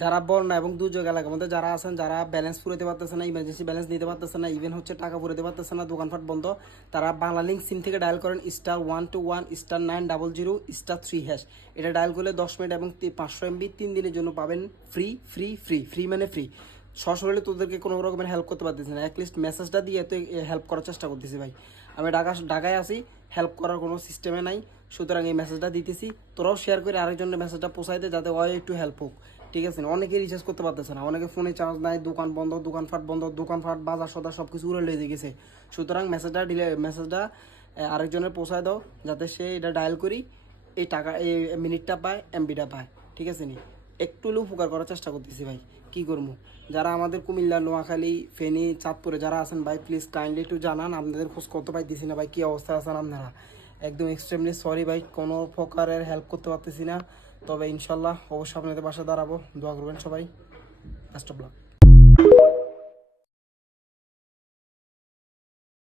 যারা বন্যা এবং দুর্যোগ এলাকার মধ্যে যারা আছেন, যারা ব্যালেন্স পুরাতে পারতেছে না, ইমার্জেন্সি ব্যালেন্স নিতে পারতেছে না, ইভেন হচ্ছে টাকা পুরাতে পারতেছে না, দোকানপাট বন্ধ, তারা বাংলালিংক সিম থেকে ডায়াল করেন *121 *900 *3#। এটা ডায়াল করলে 10 মিনিট এবং 500 MB 3 দিনের জন্য পাবেন ফ্রি ফ্রি ফ্রি ফ্রি মানে ফ্রি। সশরীরে তোদেরকে কোনো রকমের হেল্প করতে পারতেছি না, অ্যাটলিস্ট মেসেজটা দিয়ে তো হেল্প করার চেষ্টা করতেছি ভাই। আমি ঢাকায় আছি, হেল্প করার কোনো সিস্টেমে নাই, সুতরাং এই মেসেজটা দিতেছি, তোরাও শেয়ার করে আরেকজনের মেসেজটা পৌঁছাই দে যাতে ওই একটু হেল্প হোক। ঠিক আছে, অনেকে রিচার্জ করতে পারতেছে না, অনেকে ফোনে চার্জ নাই, দোকান বন্ধ, দোকানপাট বন্ধ, দোকানপাট বাজার সদা সব কিছু উড়ে লেগে গেছে। সুতরাং মেসেজটা আরেকজনের পৌঁছায় দাও যাতে সে এটা ডায়াল করি এই টাকা এই মিনিটটা পায়, এমবিটা পায়। ঠিক আছে নি, একটু হলেও উপকার করার চেষ্টা করতেছি ভাই, কি করবো। যারা আমাদের কুমিল্লা, নোয়াখালী, ফেনী, চাঁদপুরে যারা আছেন ভাই, প্লিজ কাইন্ডলি একটু জানান, আপনাদের খোঁজ কত পাইতেছি না ভাই, কী অবস্থা আছেন আপনারা। একদম এক্সট্রিমলি সরি ভাই, কোনো প্রকারের হেল্প করতে পারতেছি না, তবে ইনশাল্লাহ অবশ্যই আপনাদের পাশে দাঁড়াবো, দোয়া করবেন সবাই। Best of luck.